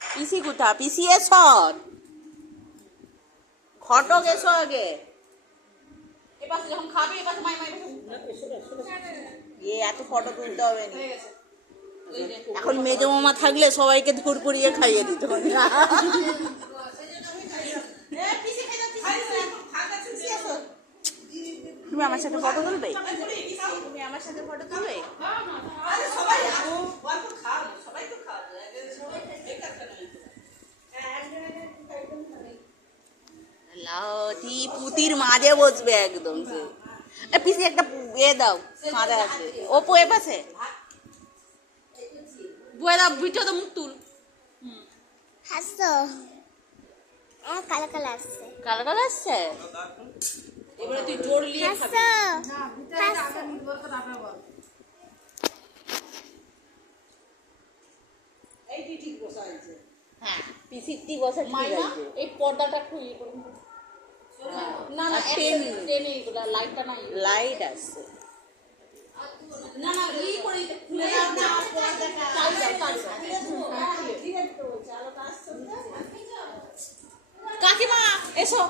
পিসি কোথা? পিসি এসো, ঘটক এসো আগে। এত ফটো তুলতে হবে না। এখন মেজো মামা থাকলে সবাইকে ধুর করিয়ে খাইয়ে দিত। তুমি আমার সাথে ফটো তুলবে? তুমি আমার সাথে ফটো তুলবে? লাঠি পুতির মাঝে বসবে একদম। পিসি একটা এ দাও, কাঁদা আছে। ওপো এ পাশে বুয়ে দাও, ভিডিও তো মুখ তুল। হাসো, কালো কালো আসছে, কালো কালো আসছে। এবারে তুই জোর নিয়ে খাবি। এইটি ঠিক বসা আছে। হ্যাঁ, পিসিটি বসা ঠিক আছে। এই পর্দাটা একটু ইয়ে করুন। না না, টেনে এগুলা লাইটটা নাই। লাইট আছে। না না, ই করে খুলে দাও না, পর্দাটা চাই দাও। ঠিক আছে তো, চালো কাজ চলছে। কাকিমা এসো।